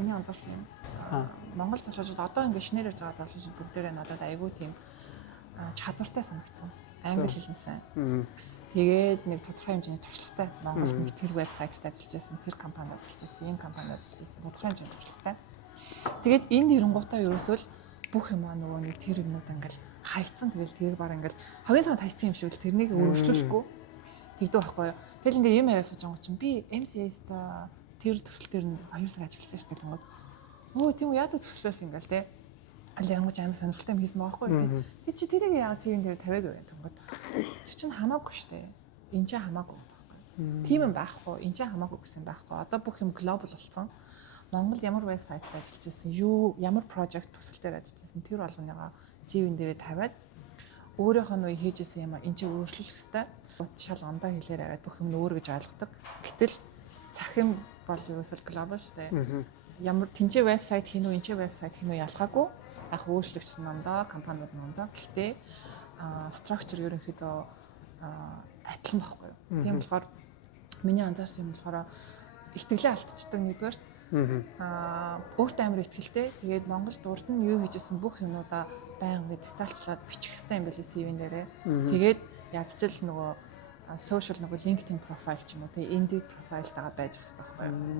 Миний анзаарсан юм. Монгол залуучууд одоо ингээд шинээр явж байгаа залуучууд бүгдээрээ надад айгүй тийм чадвартай санагдсан. Англи хэлэн сайн. Тэгээд нэг тодорхой хэмжээний туршлагатай. Монгол нэг тэр вебсайтад ажиллаж байсан, тэр компанид ажиллаж байсан, энэ компанид ажиллаж байсан. Тодорхой хэмжээний туршлагатай. Тэгээд энэ нэрэнгуутаа ерөөсөө л бүх юм нөгөө нэг тэр юмнууд ингээл хайцсан. Тэгэл тэр баг ингээл хогийн санд хайцсан юм шиг л тэрнийг өөрчлөхгүй тэгдэг байхгүй юу. Тэгэл ингээд юм яриа сууж байгаа чинь би MCS-та тэр төсөл дээр нь 2 сар ажилласан шүү дээ тэнгод. Өө тийм үү яадаг төслөөс ингээл те. Аль янгаж амар сонирхолтой юм хийсэн байгаа байхгүй юу. Тэг чи тэрийг яагаад CV-н дээр тавиаг вэ тэнгод. Тэг чинь хамаагүй шүү дээ. Энд чинь хамаагүй байхгүй. Тийм юм байхгүй. Энд чинь хамаагүй гэсэн байхгүй. Одоо бүх юм глобал болсон. Монгол ямар вебсайтад ажиллаж байсан, ямар project төсөл дээр ажиллаж байсан тэр болгоныгоо CV-н дээр тавиад өөрөөх нь хийжсэн юм энэ чинь өөрчлөх хэрэгтэй. Шал ондоо хэлээр араад бүх юм өөр гэж ойлгодог. Гэтэл цахим бол ерөөсөл глобал шүү дээ. Ямар тэнцээ вебсайт хийнү, энэ чинь вебсайт хийнү ялгаагүй. Яг өөрчлөгч номдоо, компаниуд номдоо. Гэхдээ structure ерөнхийдөө адилхан байхгүй юу. Тийм болохоор миний анзаарсан юм болохоор итгэлээ алдчихдаг нэгдүгээр. Өөртөө амар итгэлтэй. Тэгээд Монголд урд нь юу хийжсэн бүх юмудаа байнга детальчлаад бичих хэрэгтэй юм билээ CV-н дээрээ. Тэгээд ядчил нөгөө social нөгөө LinkedIn профайл ч юм уу, Indeed профайлтайгаа байж байгаа хэрэгтэй байхгүй юу.